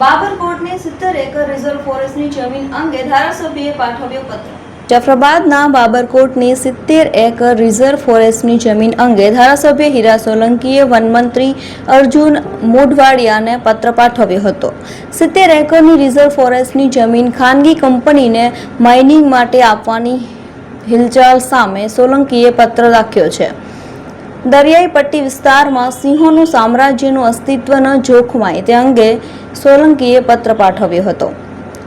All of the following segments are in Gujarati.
બાબરકોટની 70 એકર રિઝર્વ ફોરેસ્ટની જમીન અંગે ધારાસભ્યએ પાઠવ્યો પત્ર. જાફરાબાદના બાબરકોટની 70 એકર રિઝર્વ ફોરેસ્ટની જમીન અંગે ધારાસભ્ય હીરા સોલંકીએ વનમંત્રી અર્જુન મોઢવાડિયાને પત્ર પાઠવ્યો હતો. 70 એકરની રિઝર્વ ફોરેસ્ટની જમીન ખાનગી કંપનીને માઇનિંગ માટે આપવાની હિલચાલ સામે સોલંકીએ પત્ર લખ્યો છે. દરિયાઈ પટ્ટી વિસ્તારમાં સિંહોનું સામ્રાજ્યનું અસ્તિત્વ ન જોખમાય તે અંગે સોલંકીએ પત્ર પાઠવ્યો હતો.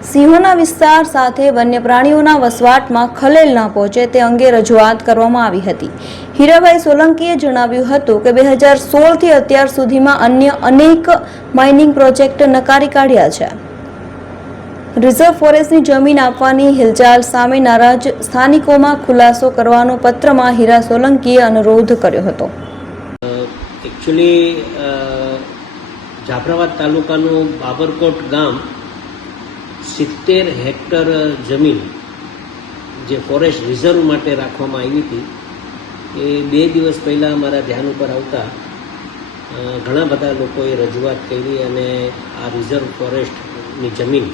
સિંહોના વિસ્તાર સાથે વન્ય પ્રાણીઓના વસવાટમાં ખલેલ ન પહોંચે તે અંગે રજૂઆત કરવામાં આવી હતી. હીરાભાઈ સોલંકીએ જણાવ્યું હતું કે 2016થી અત્યાર સુધીમાં અન્ય અનેક માઇનિંગ પ્રોજેક્ટ નકારી કાઢ્યા છે. રિઝર્વ ફોરેસ્ટની જમીન આપવાની હિલચાલ સામે નારાજ સ્થાનિકોમાં ખુલાસો કરવાનો પત્રમાં હીરા સોલંકીએ અનુરોધ કર્યો હતો. એકચ્યુઅલી જાફરાબાદ તાલુકાનું બાબરકોટ ગામ 70 હેક્ટર જમીન જે ફોરેસ્ટ રિઝર્વ માટે રાખવામાં આવી હતી એ 2 દિવસ પહેલાં મારા ધ્યાન ઉપર આવતા ઘણા બધા લોકોએ રજૂઆત કરી અને આ રિઝર્વ ફોરેસ્ટની જમીન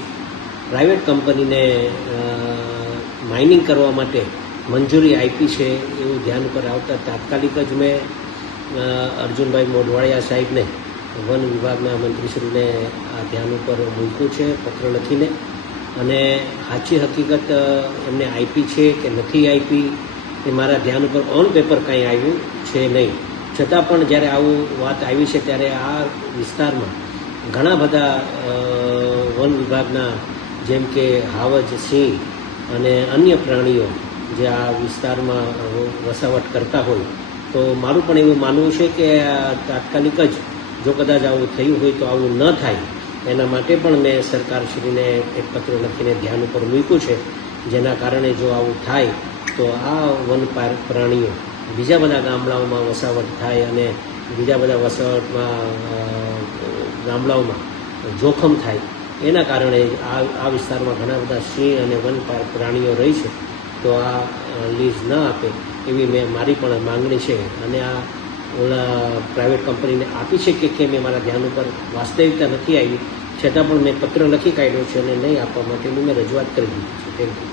પ્રાઇવેટ કંપનીને માઇનિંગ કરવા માટે મંજૂરી આપી છે એવું ધ્યાન ઉપર આવતા તાત્કાલિક જ મેં અર્જુનભાઈ મોઢવાડિયા સાહેબને વન વિભાગના મંત્રીશ્રીને આ ધ્યાન ઉપર મૂક્યું છે પત્ર લખીને, અને સાચી હકીકત એમને આપી છે કે નથી આપી એ મારા ધ્યાન ઉપર ઓન પેપર કાંઈ આવ્યું છે નહીં. છતાં પણ જ્યારે આવું વાત આવી છે ત્યારે આ વિસ્તારમાં ઘણા બધા વન વિભાગના જેમ કે હાવજ, સિંહ અને અન્ય પ્રાણીઓ જે આ વિસ્તારમાં વસાવટ કરતા હોય, તો મારું પણ એવું માનવું છે કે તાત્કાલિક જ જો કદાચ આવું થયું હોય તો આવું ન થાય એના માટે પણ મેં સરકારશ્રીને એક પત્ર લખીને ધ્યાન ઉપર મૂક્યું છે. જેના કારણે જો આવું થાય તો આ વન પ્રાણીઓ બીજા બધા ગામડાઓમાં વસાવટ થાય અને બીજા બધા વસાવટમાં ગામડાઓમાં જોખમ થાય એના કારણે આ વિસ્તારમાં ઘણા બધા સિંહ અને વન પ્રાણીઓ રહી છે, તો આ લીઝ ન આપે એવી મારી પણ માંગણી છે. અને આ પ્રાઇવેટ કંપનીને આપી છે કે કેમ એ મારા ધ્યાન ઉપર વાસ્તવિકતા નથી આવી, છતાં પણ મેં પત્ર લખી કાઢ્યો છે અને નહીં આપવા માટેની મેં રજૂઆત કરી દીધી છે. Thank you.